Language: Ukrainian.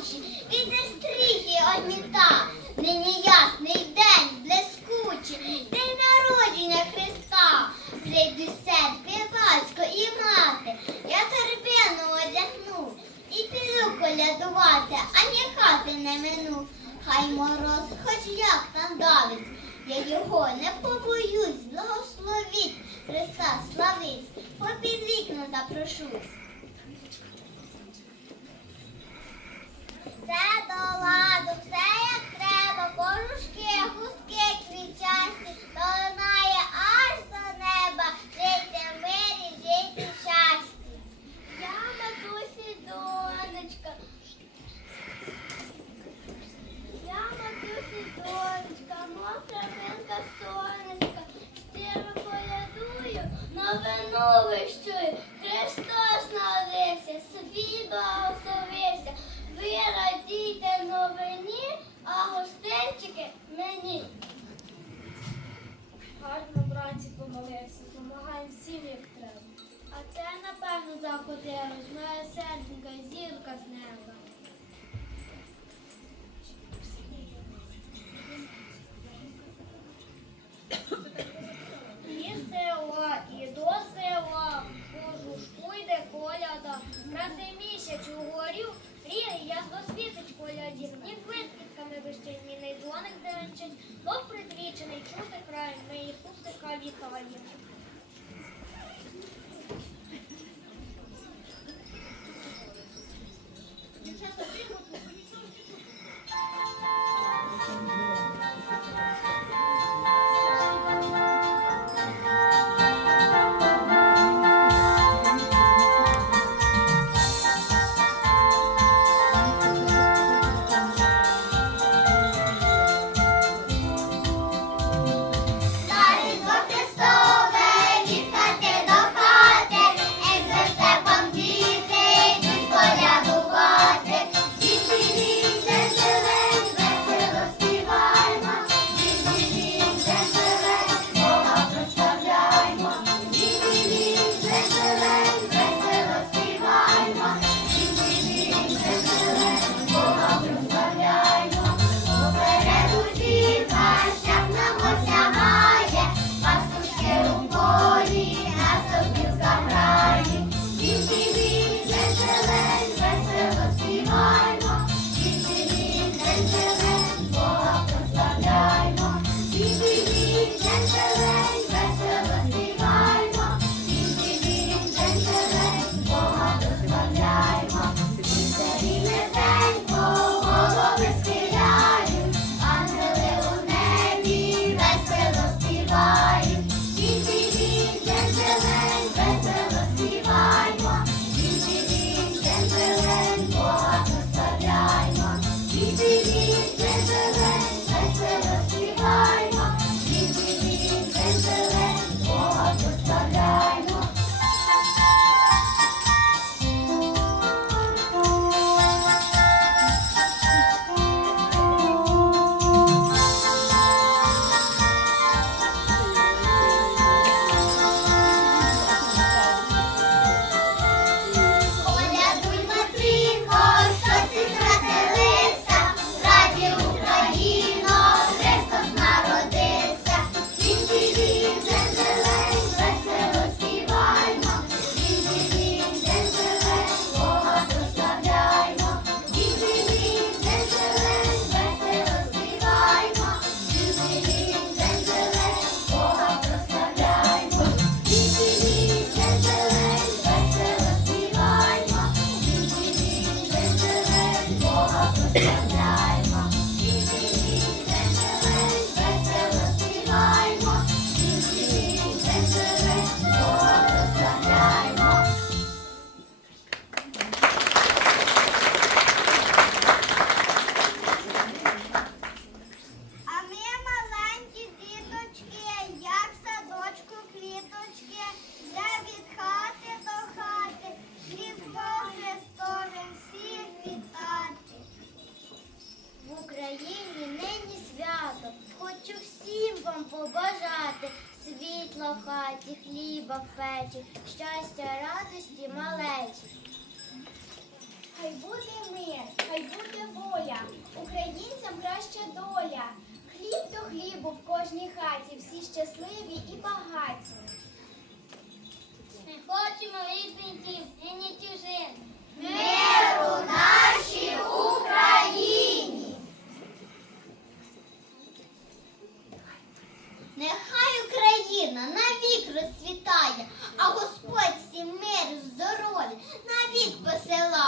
пекучі, вітер стріхи одміта. Нині ясний день блискучий, день народження Христа. Прийду церкви батько і мати, я торбину одягну і піду колядувати, ані хати не мину. Хай мороз хоч як там давить, я його не побоюсь, благословіть Христа славить, попід вікна запрошусь. Все до ладу, все як треба, кожушки, гуски, квітчасті, долинає аж до неба, жити в мирі, жити щасті. Я матусі донечка. Я матусі донечка, мов травинка сонечка, щиро колядую, новину вищую. Христос народився, світ благословився. Ви радійте новині, а гостинчики мені. Гарно бранці помолився, помагаємо всім, як треба. А це, напевно, заходилось, моя серденька, зірка Бог притрічений, чути край, ми їх пустика віховаємо. Різдво Yeah. Світла в хаті, хліба в печі, щастя, радості малечі. Хай буде мир, хай буде воля, українцям краща доля. Хліб до хлібу в кожній хаті, всі щасливі і багаті. Ми хочемо рідників і не чужин. Миру нашій Україні! Україна навік розцвітає, а Господь всім мир здоров'я навік посилає.